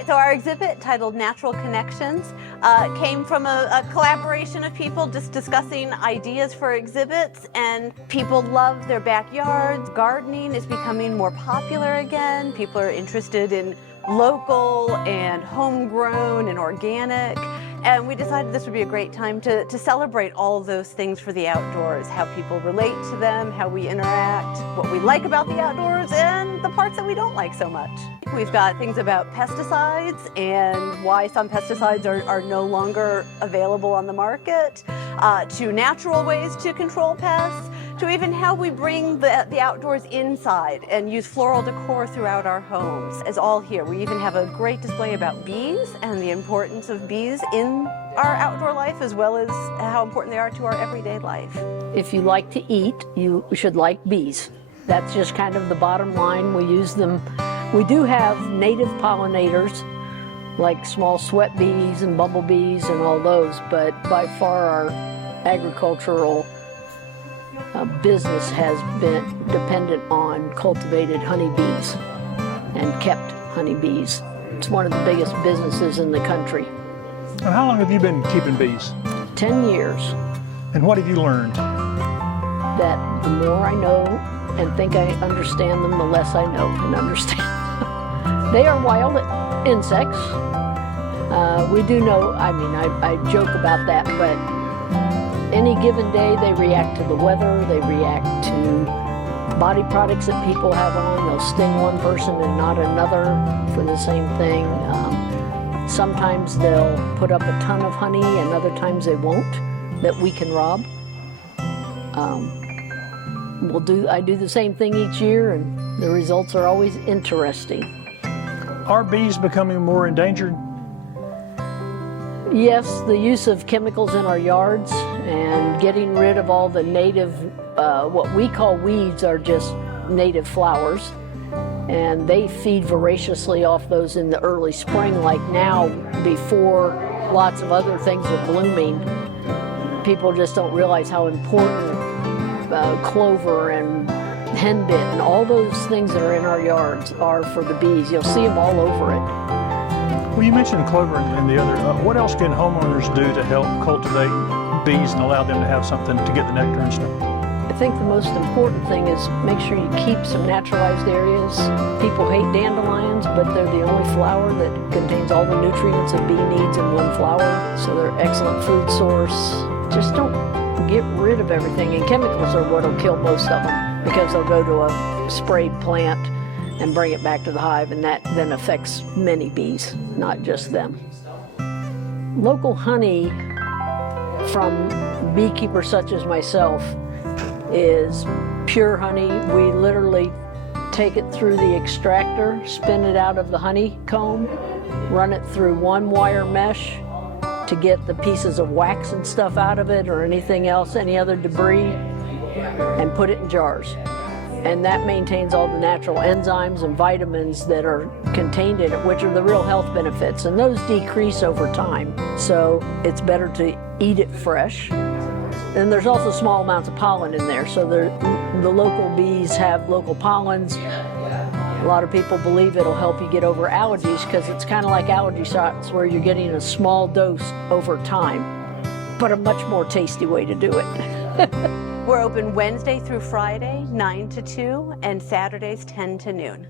right, so our exhibit titled Natural Connections came from a collaboration of people just discussing ideas for exhibits, and people love their backyards. Gardening is becoming more popular again. People are interested in local and homegrown and organic. And we decided this would be a great time to celebrate all of those things for the outdoors, how people relate to them, how we interact, what we like about the outdoors, and the parts that we don't like so much. We've got things about pesticides and why some pesticides are no longer available on the market, to natural ways to control pests, to even how we bring the outdoors inside and use floral decor throughout our homes. It's all here. We even have a great display about bees and the importance of bees in our outdoor life, as well as how important they are to our everyday life. If you like to eat, you should like bees. That's just kind of the bottom line. We use them. We do have native pollinators, like small sweat bees and bumblebees and all those, but by far our agricultural business has been dependent on cultivated honeybees and kept honeybees. It's one of the biggest businesses in the country. And how long have you been keeping bees? 10 years. And what have you learned? That the more I know and think I understand them, the less I know and understand. They are wild insects. We do know, I joke about that, but any given day they react to the weather, they react to body products that people have on. They'll sting one person and not another for the same thing. Sometimes they'll put up a ton of honey and other times they won't, that we can rob. I do the same thing each year and the results are always interesting. Are bees becoming more endangered? Yes, the use of chemicals in our yards and getting rid of all the native, what we call weeds are just native flowers. And they feed voraciously off those in the early spring, like now, before lots of other things are blooming. People just don't realize how important clover and henbit and all those things that are in our yards are for the bees. You'll see them all over it. Well, you mentioned clover and the other. What else can homeowners do to help cultivate bees and allow them to have something to get the nectar and stuff? I think the most important thing is make sure you keep some naturalized areas. People hate dandelions, but they're the only flower that contains all the nutrients a bee needs in one flower, so they're an excellent food source. Just don't get rid of everything, and chemicals are what will kill most of them, because they'll go to a sprayed plant and bring it back to the hive, and that then affects many bees, not just them. Local honey from beekeepers such as myself is pure honey. We literally take it through the extractor, spin it out of the honeycomb, run it through one wire mesh to get the pieces of wax and stuff out of it or anything else, any other debris, and put it in jars. And that maintains all the natural enzymes and vitamins that are contained in it, which are the real health benefits, and those decrease over time. So it's better to eat it fresh. And there's also small amounts of pollen in there, so the local bees have local pollens. A lot of people believe it'll help you get over allergies because it's kind of like allergy shots where you're getting a small dose over time, but a much more tasty way to do it. We're open Wednesday through Friday, 9 to 2, and Saturdays, 10 to noon.